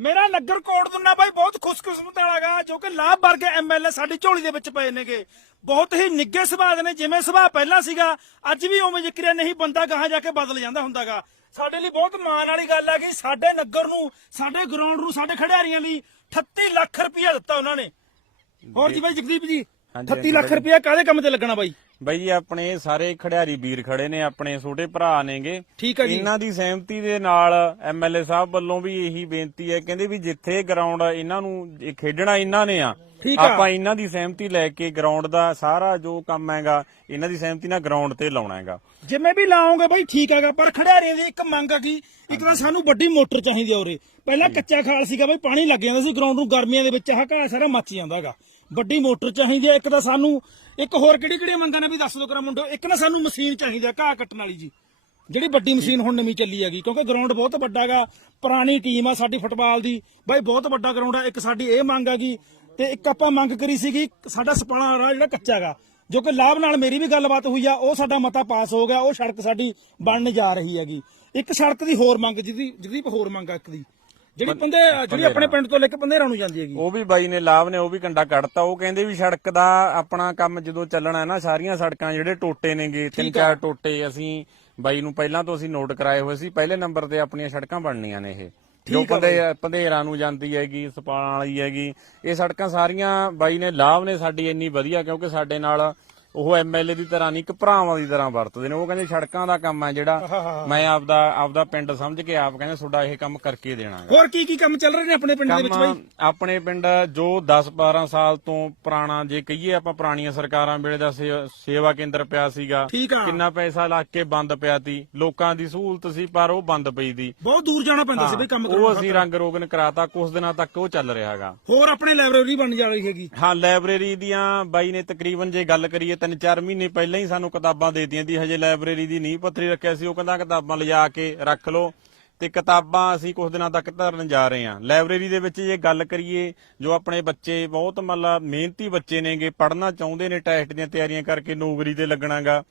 ਮੇਰਾ ਨਗਰ ਕੋਟ ਦੁੰਨਾ ਬਾਈ ਬਹੁਤ ਖੁਸ਼ਕਿਸਮਤ ਵਾਲਾਗਾ ਜੋ ਕਿ ਲਾਭ ਵਰਗੇ ਐਮਐਲਏ ਸਾਡੀ ਝੋਲੀ ਦੇ ਵਿੱਚ ਪਏ ਨੇਗੇ। ਬਹੁਤ ਹੀ ਨਿੱਗੇ ਸੁਭਾਅ ਦੇ ਨੇ ਜਿਵੇਂ ਸੁਭਾਅ ਪਹਿਲਾਂ ਸੀਗਾ ਅੱਜ ਵੀ ਉਵੇਂ ਜ਼ਿਕਰਿਆ ਨਹੀਂ ਬੰਦਾ ਗਾਹਾਂ ਜਾ ਕੇ ਬਦਲ ਜਾਂਦਾ ਹੁੰਦਾਗਾ। ਸਾਡੇ ਲਈ ਬਹੁਤ ਮਾਣ ਵਾਲੀ ਗੱਲ ਆ ਕਿ ਸਾਡੇ ਨਗਰ ਨੂੰ ਸਾਡੇ ਗਰਾਊਂਡ ਨੂੰ ਸਾਡੇ ਖਿਡਾਰੀਆਂ ਲਈ 38 ਲੱਖ ਰੁਪਇਆ ਦਿੱਤਾ ਉਹਨਾਂ ਨੇ। ਹੋਰ ਜੀ ਬਾਈ ਜਗਦੀਪ ਜੀ ਹਾਂਜੀ, 38 ਲੱਖ ਰੁਪਇਆ ਕਾਹਦੇ ਕੰਮ ਤੇ ਲੱਗਣਾ ਬਾਈ? ਬਾਈ ਜੀ ਆਪਣੇ ਸਾਰੇ ਖਿਡਾਰੀ ਵੀਰ ਖੜੇ ਨੇ ਆਪਣੇ ਛੋਟੇ ਭਰਾ ਨੇਗੇ। ਠੀਕ ਹੈ ਜੀ। ਇਹਨਾਂ ਦੀ ਸਹਿਮਤੀ ਦੇ ਨਾਲ ਐਮਐਲਏ ਸਾਹਿਬ ਵੱਲੋਂ ਵੀ ਇਹੀ ਬੇਨਤੀ ਹੈ ਕਹਿੰਦੇ ਵੀ ਜਿੱਥੇ ਗਰਾਊਂਡ ਇਹਨਾਂ ਨੂੰ ਖੇਡਣਾ ਇਹਨਾਂ ਨੇ ਆ। ਆ। ਆਪਾਂ ਇਹਨਾਂ ਦੀ ਸਹਿਮਤੀ ਲੈ ਕੇ ਗਰਾਊਂਡ ਦਾ ਸਾਰਾ ਜੋ ਕੰਮ ਹੈਗਾ ਇਹਨਾਂ ਦੀ ਸਹਿਮਤੀ ਨਾਲ ਗਰਾਊਂਡ ਤੇ ਲਾਉਣਾ ਹੈਗਾ। ਜਿਵੇਂ ਵੀ ਲਾਉਂਗੇ ਬਾਈ ਠੀਕ ਹੈਗਾ ਪਰ ਖਿਡਾਰੀਆਂ ਦੀ ਇੱਕ ਮੰਗ ਹੈਗੀ ਇੱਕ ਤਾਂ ਸਾਨੂੰ ਵੱਡੀ ਮੋਟਰ ਚਾਹੀਦੀ ਆ ਉਰੇ। ਪਹਿਲਾਂ ਕੱਚਾ ਖਾਲ ਸੀਗਾ ਬਾਈ ਪਾਣੀ ਲੱਗ ਜਾਂਦਾ ਸੀ ਗਰਾਊਂਡ ਨੂੰ ਗਰਮੀਆਂ ਦੇ ਵਿੱਚ ਆਹ ਘਾਹ ਸਾਰਾ ਮੱਚ ਜਾਂਦਾਗਾ ਵੱਡੀ ਮੋਟਰ ਚਾਹੀਦੀ ਹੈ, ਇੱਕ ਤਾਂ ਸਾਨੂੰ, ਇੱਕ ਹੋਰ ਕਿਹੜੀ ਕਿਹੜੀ ਮੰਗਾਂ ਨੇ ਵੀ ਦੱਸ ਦਿਓ ਕਰਾ ਮੁੰਡੋ ਇੱਕ ਨਾ ਸਾਨੂੰ ਮਸ਼ੀਨ ਚਾਹੀਦੀ ਆ ਘਾਹ ਕੱਟਣ ਵਾਲੀ ਜੀ। ਜਿਹੜੀ ਵੱਡੀ ਮਸ਼ੀਨ ਹੁਣ ਨਵੀਂ ਚੱਲੀ ਹੈਗੀ, ਕਿਉਂਕਿ ਗਰਾਊਂਡ ਬਹੁਤ ਵੱਡਾ ਹੈਗਾ, ਪੁਰਾਣੀ ਟੀਮ ਆ ਸਾਡੀ ਫੁੱਟਬਾਲ ਦੀ, ਬਾਈ ਬਹੁਤ ਵੱਡਾ ਗਰਾਊਂਡ ਆ, ਇੱਕ ਸਾਡੀ ਇਹ ਮੰਗ ਹੈਗੀ, ਤੇ ਇੱਕ ਆਪਾਂ ਮੰਗ ਕਰੀ ਸੀਗੀ, ਸਾਡਾ ਸਪਾਣਾ ਰਾਹ ਜਿਹੜਾ ਕੱਚਾ ਹੈਗਾ, ਜੋ ਕਿ ਲਾਭ ਨਾਲ ਮੇਰੀ ਵੀ ਗੱਲਬਾਤ ਹੋਈ ਆ, ਉਹ ਸਾਡਾ ਮਤਾ ਪਾਸ ਹੋ ਗਿਆ, ਉਹ ਸੜਕ ਸਾਡੀ ਬਣਨ ਜਾ ਰਹੀ ਹੈਗੀ। ਇੱਕ ਸੜਕ ਦੀ ਹੋਰ ਮੰਗ ਜਿਹਦੀ ਜਿਹਦੀ ਹੋਰ ਮੰਗ ਆ ਇੱਕ ਦੀ। ਜਿਹੜੀ ਪੰਦੇ ਜਿਹੜੀ ਆਪਣੇ ਪਿੰਡ ਤੋਂ ਲੈ ਕੇ ਪੰਦੇਰਾਂ ਨੂੰ ਜਾਂਦੀ ਹੈਗੀ। ਉਹ ਵੀ ਬਾਈ ਨੇ ਲਾਭ ਨੇ ਉਹ ਵੀ ਕੰਡਾ ਕੱਢਤਾ। ਉਹ ਕਹਿੰਦੇ ਵੀ ਸੜਕ ਦਾ ਆਪਣਾ ਕੰਮ ਜਦੋਂ ਚੱਲਣਾ ਹੈ ਨਾ ਸਾਰੀਆਂ ਸੜਕਾਂ ਜਿਹੜੇ ਟੋਟੇ ਨੇਗੇ ਤਿੰਨ ਚਾਰ ਟੋਟੇ ਅਸੀਂ ਬਾਈ ਨੂੰ ਪਹਿਲਾਂ ਤੋਂ ਅਸੀਂ ਨੋਟ ਕਰਾਏ ਹੋਏ ਸੀ ਪਹਿਲੇ ਨੰਬਰ ਤੇ ਆਪਣੀਆਂ ਸੜਕਾਂ ਬਣਨੀਆਂ ਨੇ ਇਹ। ਜੋ ਪੰਧੇਰਾਂ ਨੂੰ ਜਾਂਦੀ ਹੈਗੀ ਸਪਾਲਾਂ ਵਾਲੀ ਹੈਗੀ ਇਹ ਸੜਕਾਂ ਸਾਰੀਆਂ ਬਾਈ ਨੇ ਲਾਭ ਨੇ ਸਾਡੀ ਇੰਨੀ ਵਧੀਆ ਕਿਉਂਕਿ ਸਾਡੇ ਨਾਲ ਉਹ ਐਮਐਲਏ ਦੀ ਤਰ੍ਹਾਂ ਨਹੀਂ ਇੱਕ ਭਰਾਵਾਂ ਦੀ ਤਰ੍ਹਾਂ ਵਰਤਦੇ ਨੇ। ਉਹ ਕਹਿੰਦੇ ਸੜਕਾਂ ਦਾ ਕੰਮ ਹੈ ਜਿਹੜਾ ਮੈਂ ਆਪਦਾ ਆਪਦਾ ਪਿੰਡ ਸਮਝ ਕੇ ਆਪ ਕਹਿੰਦੇ ਤੁਹਾਡਾ ਇਹ ਕੰਮ ਕਰਕੇ ਦੇਣਾ। ਹੋਰ ਕੀ ਕੀ ਕੰਮ ਚੱਲ ਰਹੇ ਨੇ ਆਪਣੇ ਪਿੰਡ ਦੇ ਵਿੱਚ ਬਾਈ? ਆਪਣੇ ਪਿੰਡ ਜੋ 10 12 ਸਾਲ ਤੋਂ ਪੁਰਾਣਾ ਜੇ ਕਹੀਏ ਆਪਾਂ ਪੁਰਾਣੀਆਂ ਸਰਕਾਰਾਂ ਵੇਲੇ ਦਾ ਸੇ- ਸੇਵਾ ਕੇਂਦਰ ਪਿਆ ਸੀਗਾ। ਕਿੰਨਾ ਪੈਸਾ ਲੱਗ ਕੇ ਬੰਦ ਪਿਆ ਤੀ। ਲੋਕਾਂ ਦੀ ਸਹੂਲਤ ਸੀ ਪਰ ਉਹ ਬੰਦ ਪਈ ਦੀ ਬਹੁਤ ਦੂਰ ਜਾਣਾ ਪੈਂਦਾ ਸੀ ਬਈ ਕੰਮ ਉਹ ਕਰਾਉਣ ਅਸੀਂ ਰੰਗ ਰੋਗਨ ਕਰਾਤਾ ਕੁਝ ਦਿਨਾਂ ਤੱਕ ਉਹ ਚੱਲ ਰਿਹਾਗਾ ਹੋਰ ਆਪਣੇ ਲਾਇਬ੍ਰੇਰੀ ਬਣ ਜਾ ਰਹੀ ਹੈਗੀ। ਹਾਂ ਲਾਇਬ੍ਰੇਰੀ ਦੀਆਂ ਬਾਈ ਨੇ ਤਕਰੀਬਨ ਜੇ ਗੱਲ ਕਰੀਏ ਤਿੰਨ ਚਾਰ ਮਹੀਨੇ ਪਹਿਲਾਂ ਹੀ ਸਾਨੂੰ ਕਿਤਾਬਾਂ ਦੇਤੀਆਂ ਦੀ ਹਜੇ ਲਾਇਬ੍ਰੇਰੀ ਦੀ ਨੀਂਹ ਪੱਥਰੀ ਰੱਖਿਆ ਸੀ, ਉਹ ਕਹਿੰਦਾ ਕਿਤਾਬਾਂ ਲਿਜਾ ਕੇ ਰੱਖ ਲਓ। ਤੇ ਕਿਤਾਬਾਂ ਅਸੀਂ ਕੁਝ ਦਿਨਾਂ ਤੱਕ ਧਰਨ ਜਾ ਰਹੇ ਹਾਂ। ਲਾਇਬ੍ਰੇਰੀ ਦੇ ਵਿੱਚ ਜੇ ਗੱਲ ਕਰੀਏ, ਜੋ ਆਪਣੇ ਬੱਚੇ ਬਹੁਤ ਮਤਲਬ ਮਿਹਨਤੀ ਬੱਚੇ ਨੇਗੇ, ਪੜ੍ਹਨਾ ਚਾਹੁੰਦੇ ਨੇ, ਟੈਸਟ ਦੀਆਂ ਤਿਆਰੀਆਂ ਕਰਕੇ ਨੌਕਰੀ ਤੇ ਲੱਗਣਾਗਾ।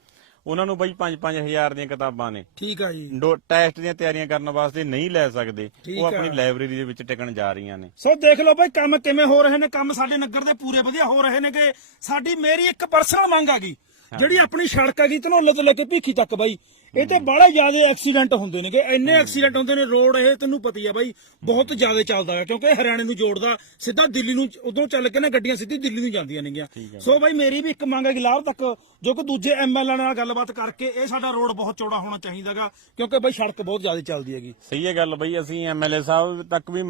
ਉਹਨਾਂ ਨੂੰ ਬਈ 5-5000 ਦੀਆਂ ਕਿਤਾਬਾਂ ਨੇ। ਠੀਕ ਆ ਜੀ। ਟੈਸਟ ਦੀਆਂ ਤਿਆਰੀਆਂ ਕਰਨ ਵਾਸਤੇ ਨਹੀਂ ਲੈ ਸਕਦੇ। ਉਹ। ਆਪਣੀ ਲਾਇਬ੍ਰੇਰੀ ਦੇ ਵਿੱਚ ਟਿਕਣ ਜਾ ਰਹੀਆਂ ਨੇ। ਸੋ ਦੇਖ ਲਓ ਭਾਈ ਕੰਮ ਕਿਵੇਂ ਹੋ ਰਹੇ ਨੇ। ਕੰਮ ਸਾਡੇ ਨਗਰ ਦੇ ਪੂਰੇ ਵਧੀਆ ਹੋ ਰਹੇ ਨੇਗੇ ਸਾਡੀ ਮੇਰੀ ਇੱਕ ਪਰਸਨਲ ਮੰਗ ਆ ਗਈ। ਜਿਹੜੀ ਆਪਣੀ ਸੜਕ ਗਈ ਧਨੌਲੇ ਤੋਂ ਲੈ ਕੇ ਭੀਖੀ ਤੱਕ ਬਾਈ। ਇਹ ਤੇ ਬੜੇ ਜ਼ਿਆਦਾ ਐਕਸੀਡੈਂਟ ਹੁੰਦੇ ਨੇਗੇ। ਇੰਨੇ ਐਕਸੀਡੈਂਟ ਹੁੰਦੇ ਨੇ ਰੋਡ ਇਹ ਤੈਨੂੰ ਪਤਾ ਹੀ ਆ ਬਾਈ ਬਹੁਤ ਜ਼ਿਆਦਾ ਚੱਲਦਾ ਹੈ ਕਿਉਂਕਿ ਇਹ ਹਰਿਆਣੇ ਨੂੰ ਜੋੜਦਾ ਸਿੱਧਾ ਦਿੱਲੀ ਨੂੰ ਉਦੋਂ ਚੱਲ ਕੇ ਨਾ ਗੱਡੀਆਂ ਸਿੱਧੀ ਦਿੱਲੀ ਨੂੰ ਜਾਂਦੀਆਂ ਨੇਗੀਆਂ। ਸੋ ਬਾਈ ਮੇਰੀ ਵੀ ਇੱਕ ਮੰਗ ਹੈ ਲਾਭ ਤੱਕ ਜੋ ਕਿ ਦੂਜੇ ਐਮਐਲਏ ਨਾਲ ਗੱਲਬਾਤ ਕਰਕੇ ਇਹ ਸਾਡਾ ਰੋਡ ਬਹੁਤ ਚੌੜਾ ਹੋਣਾ ਚਾਹੀਦਾਗਾ ਕਿਉਂਕਿ ਬਾਈ ਸੜਕ ਬਹੁਤ ਜ਼ਿਆਦਾ ਚੱਲਦੀ ਹੈਗੀ। ਸਹੀ ਹੈ ਗੱਲ ਬਈ ਅਸੀਂ ਐਮਐਲਏ ਸਾਹਿਬ ਤੱਕ ਵੀ